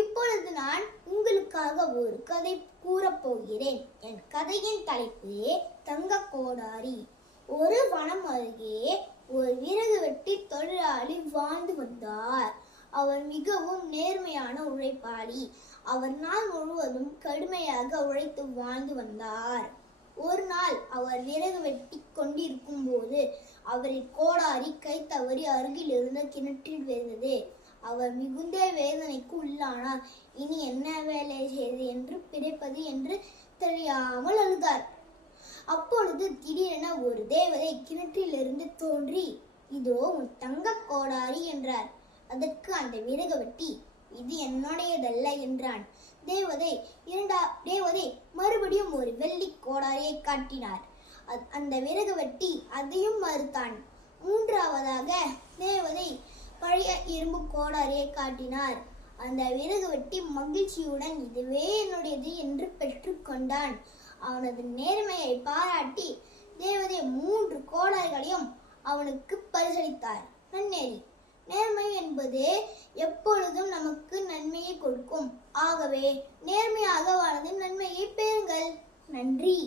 இப்பொழுது நான் உங்களுக்காக ஒரு கதை கூறப்போகிறேன். என் கதையின் தலைப்பு தங்க கோடாரி. ஒரு வனம் அருகே ஒரு விறகு வெட்டி தொழிலாளி வாழ்ந்து வந்தார். அவர் மிகவும் நேர்மையான உழைப்பாளி. அவர் நாள் முழுவதும் கடுமையாக உழைத்து வாழ்ந்து வந்தார். ஒரு நாள் அவர் விறகு வெட்டி கொண்டிருக்கும் போது அவரின் கோடாரி கை தவறி அருகில் இருந்த கிணற்றில் விழுந்தது. அவர் மிகுந்த வேதனைக்கு உள்ளானார். இனி என்ன வேலை செய்வது என்று பிழைப்பது என்று தெரியாமல் அழுதார். அப்பொழுது திடீரென ஒரு தேவதை கிணற்றிலிருந்து தோன்றி, இதோ உன் தங்க கோடாரி என்றார். அதற்கு அந்த விறகு வெட்டி, இது என்னுடையதல்ல என்றான். தேவதை மறுபடியும் ஒரு வெள்ளி கோடாரியை காட்டினார். அந்த விறகு வெட்டி அதையும் மறுத்தான். மூன்றாவதாக தேவதை பழைய இரும்பு கோடாரியை காட்டினார். அந்த விறகு வெட்டி மகிழ்ச்சியுடன் இதுவே என்னுடையது என்று பெற்றுக்கொண்டான். அவனது நேர்மையை பாராட்டி தேவதை 3 கோடாரிகளையும் அவனுக்கு பரிசளித்தார். நன்னெறி. நேர்மை என்பது எப்பொழுதும் நமக்கு நன்மையை கொடுக்கும். ஆகவே நேர்மையாக வாழ்ந்து நன்மையை பெறுங்கள். நன்றி.